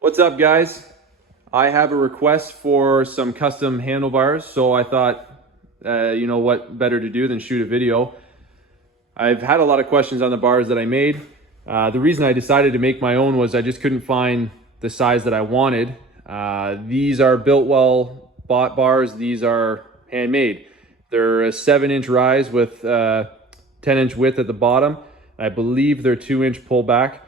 What's up, guys? I have a request for some custom handlebars, so I thought, you know what better to do than shoot a video. I've had a lot of questions on the bars that I made. The reason I decided to make my own was I just couldn't find the size that I wanted. These are Built-Well bought bars. These are handmade. They're a 7-inch rise with 10-inch width at the bottom. I believe they're 2-inch pullback.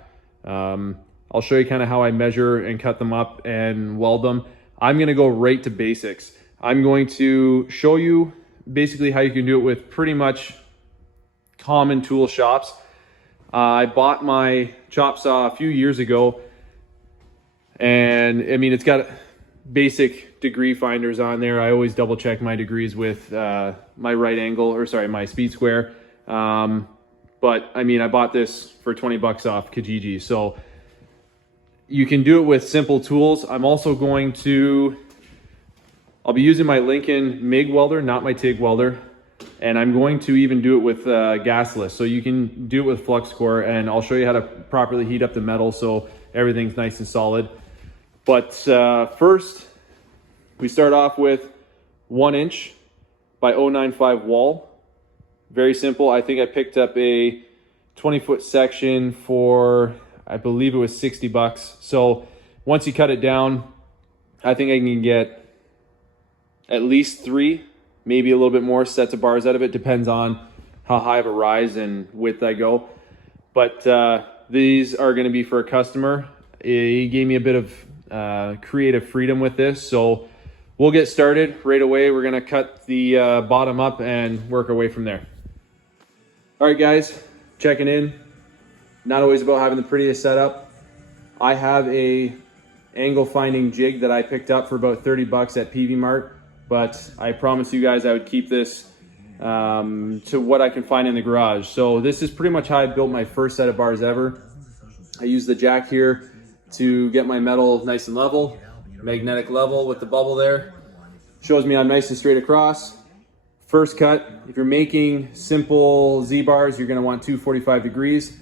I'll show you kind of how I measure and cut them up and weld them. I'm going to go right to basics. I'm going to show you basically how you can do it with pretty much common tool shops. I bought my chop saw a few years ago, and I mean, it's got basic degree finders on there. I always double check my degrees with my right angle, or sorry, my speed square. But I mean, I bought this for 20 bucks off Kijiji. So you can do it with simple tools. I'm also going to, I'll be using my Lincoln MIG welder, not my TIG welder. And I'm going to even do it with gasless. So you can do it with flux core, and I'll show you how to properly heat up the metal so everything's nice and solid. But first, we start off with 1-inch by 0.95 wall. Very simple. I think I picked up a 20-foot section for, I believe it was 60 bucks. So once you cut it down, I think I can get at least 3, maybe a little bit more sets of bars out of it. Depends on how high of a rise and width I go. But these are going to be for a customer. He gave me a bit of creative freedom with this. So we'll get started right away. We're going to cut the bottom up and work our way from there. All right, guys, checking in. Not always about having the prettiest setup. I have a angle finding jig that I picked up for about 30 bucks at PV Mart, but I promised you guys I would keep this to what I can find in the garage. So this is pretty much how I built my first set of bars ever. I used the jack here to get my metal nice and level, magnetic level with the bubble there. Shows me I'm nice and straight across. First cut, if you're making simple Z-bars, you're gonna want 245 degrees.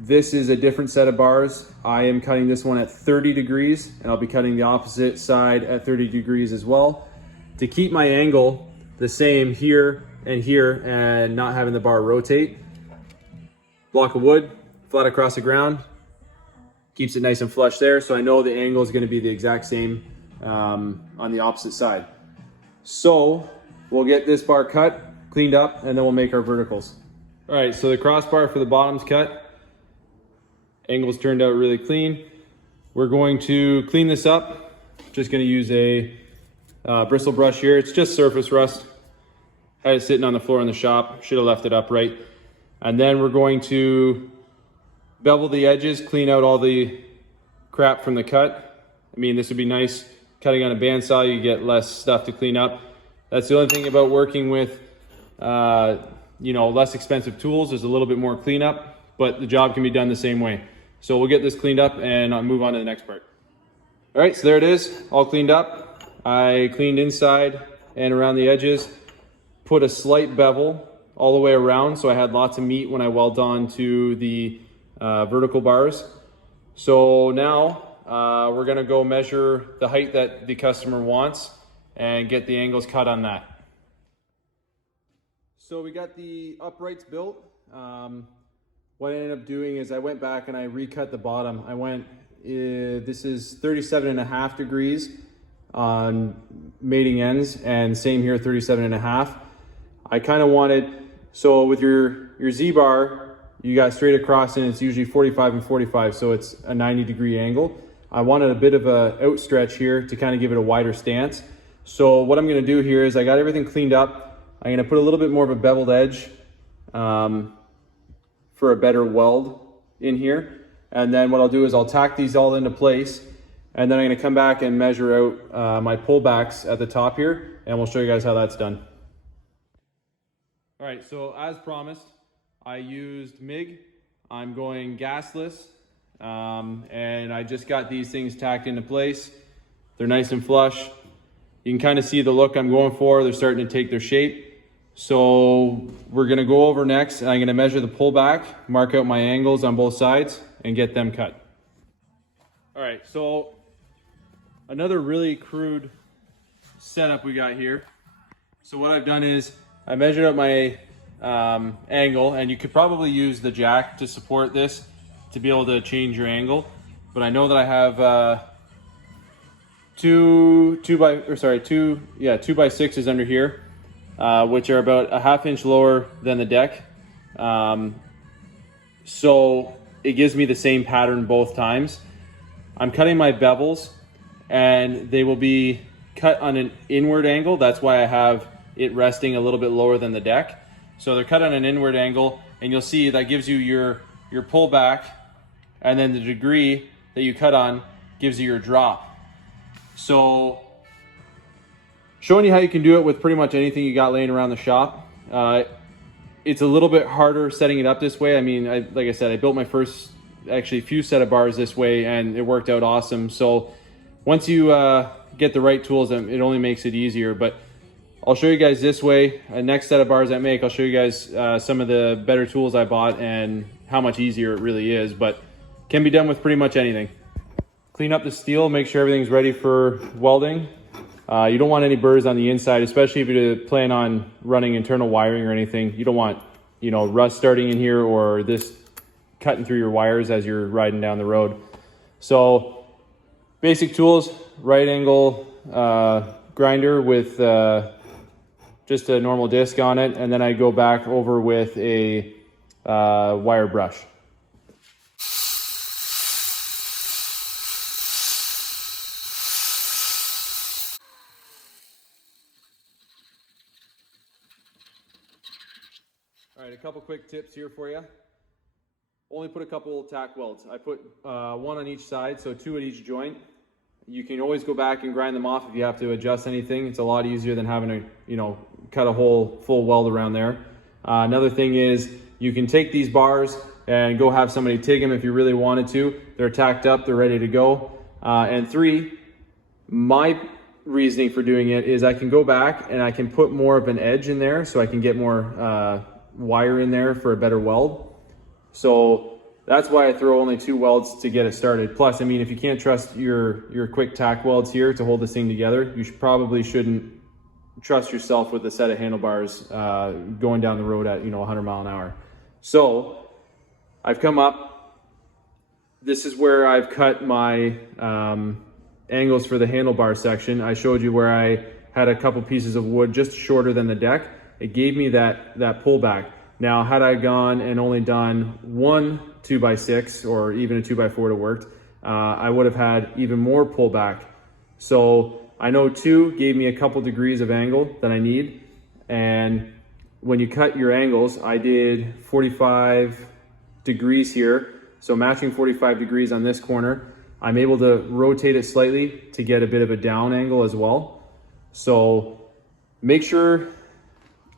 This is a different set of bars. I am cutting this one at 30 degrees, and I'll be cutting the opposite side at 30 degrees as well, to keep my angle the same here and not having the bar rotate. Block of wood, flat across the ground, keeps it nice and flush there, so I know the angle is gonna be the exact same on the opposite side. So we'll get this bar cut, cleaned up, and then we'll make our verticals. All right, so the crossbar for the bottom's cut. Angles turned out really clean. We're going to clean this up. Just gonna use a bristle brush here. It's just surface rust. Had it sitting on the floor in the shop. Should have left it upright. And then we're going to bevel the edges, clean out all the crap from the cut. I mean, this would be nice. Cutting on a bandsaw, you get less stuff to clean up. That's the only thing about working with, you know, less expensive tools. There's a little bit more cleanup, but the job can be done the same way. So we'll get this cleaned up and I'll move on to the next part. All right, so there it is, all cleaned up. I cleaned inside and around the edges, put a slight bevel all the way around, so I had lots of meat when I weld on to the vertical bars. So now we're gonna go measure the height that the customer wants and get the angles cut on that. So we got the uprights built. What I ended up doing is I went back and I recut the bottom. I went, this is 37.5 degrees on mating ends, and same here, 37.5. I kind of wanted, so with your Z-bar, you got straight across and it's usually 45 and 45, so it's a 90-degree angle. I wanted a bit of a outstretch here to kind of give it a wider stance. So what I'm gonna do here is I got everything cleaned up. I'm gonna put a little bit more of a beveled edge for a better weld in here. And then what I'll do is I'll tack these all into place, and then I'm gonna come back and measure out my pullbacks at the top here, and we'll show you guys how that's done. All right, so as promised, I used MIG. I'm going gasless, and I just got these things tacked into place. They're nice and flush. You can kind of see the look I'm going for. They're starting to take their shape. So we're gonna go over next, and I'm gonna measure the pullback, mark out my angles on both sides, and get them cut. All right, so another really crude setup we got here. So what I've done is I measured out my angle, and you could probably use the jack to support this to be able to change your angle. But I know that I have two by 6s under here, which are about a 1/2 inch lower than the deck. So it gives me the same pattern both times. I'm cutting my bevels, and they will be cut on an inward angle. That's why I have it resting a little bit lower than the deck. So they're cut on an inward angle, and you'll see that gives you your pull back, and then the degree that you cut on gives you your drop. So showing you how you can do it with pretty much anything you got laying around the shop. It's a little bit harder setting it up this way. I mean, like I said, I built my first few set of bars this way, and it worked out awesome. So once you get the right tools, it only makes it easier. But I'll show you guys this way. Next set of bars I make, I'll show you guys some of the better tools I bought and how much easier it really is. But can be done with pretty much anything. Clean up the steel, make sure everything's ready for welding. You don't want any burrs on the inside, especially if you plan on running internal wiring or anything. You don't want, rust starting in here or this cutting through your wires as you're riding down the road. So basic tools, right angle grinder with just a normal disc on it, and then I go back over with a wire brush. All right, a couple quick tips here for you. Only put a couple tack welds. I put one on each side, so 2 at each joint. You can always go back and grind them off if you have to adjust anything. It's a lot easier than having to, cut a whole full weld around there. Another thing is you can take these bars and go have somebody TIG them if you really wanted to. They're tacked up, they're ready to go. And 3, my reasoning for doing it is I can go back and I can put more of an edge in there, so I can get more wire in there for a better weld. So that's why I throw only 2 welds to get it started. Plus, I mean, if you can't trust your quick tack welds here to hold this thing together, you probably shouldn't trust yourself with a set of handlebars going down the road at 100 mile an hour. So I've come up. This is where I've cut my angles for the handlebar section. I showed you where I had a couple pieces of wood just shorter than the deck. It gave me that pullback. Now, had I gone and only done 1 2x6 or even a 2x4 to worked, I would have had even more pullback. So I know 2 gave me a couple degrees of angle that I need. And when you cut your angles, I did 45 degrees here. So matching 45 degrees on this corner, I'm able to rotate it slightly to get a bit of a down angle as well. So make sure,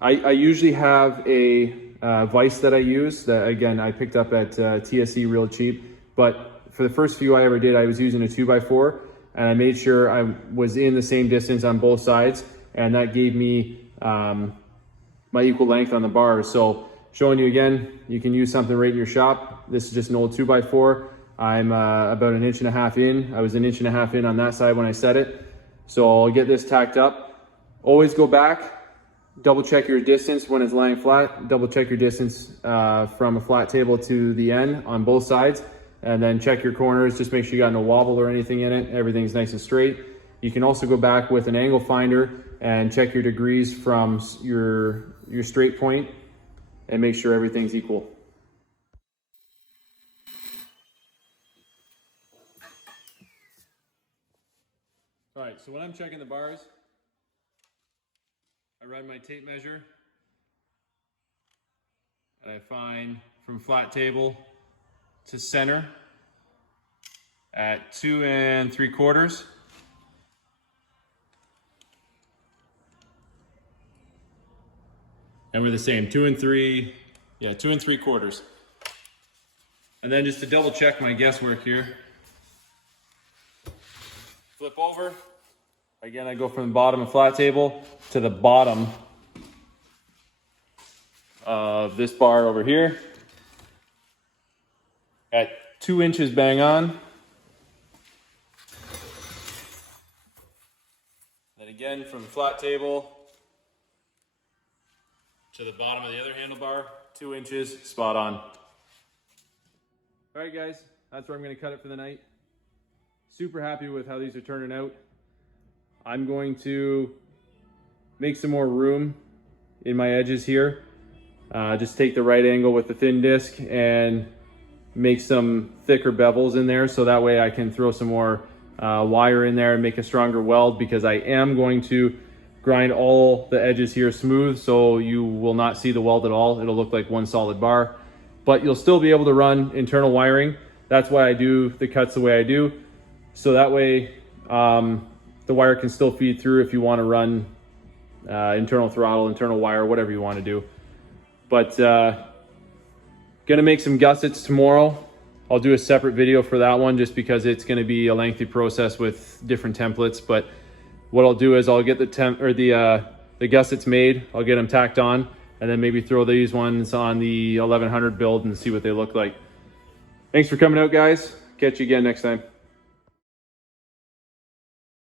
I usually have a vise that I use that, again, I picked up at TSC real cheap, but for the first few I ever did, I was using a 2x4, and I made sure I was in the same distance on both sides, and that gave me my equal length on the bars. So showing you again, you can use something right in your shop. This is just an old 2x4. I'm about 1.5 inches in. I was 1.5 inches in on that side when I set it. So I'll get this tacked up. Always go back. Double check your distance when it's laying flat. Double check your distance from a flat table to the end on both sides. And then check your corners. Just make sure you got no wobble or anything in it. Everything's nice and straight. You can also go back with an angle finder and check your degrees from your straight point and make sure everything's equal. All right, so when I'm checking the bars, I run my tape measure, and I find from flat table to center at 2 3/4. And we're the same, 2 3, 2 3/4. And then just to double check my guesswork here, flip over. Again, I go from the bottom of flat table to the bottom of this bar over here at 2 inches bang on. again, from the flat table to the bottom of the other handlebar, 2 inches, spot on. All right guys, that's where I'm gonna cut it for the night. Super happy with how these are turning out. I'm going to make some more room in my edges here. Just take the right angle with the thin disc and make some thicker bevels in there, so that way I can throw some more wire in there and make a stronger weld, because I am going to grind all the edges here smooth, so you will not see the weld at all. It'll look like one solid bar, but you'll still be able to run internal wiring. That's why I do the cuts the way I do, so that way the wire can still feed through if you want to run internal throttle, internal wire, whatever you want to do. But gonna make some gussets tomorrow. I'll do a separate video for that one, just because it's gonna be a lengthy process with different templates. But what I'll do is I'll get the gussets made, I'll get them tacked on, and then maybe throw these ones on the 1100 build and see what they look like. Thanks for coming out, guys. Catch you again next time.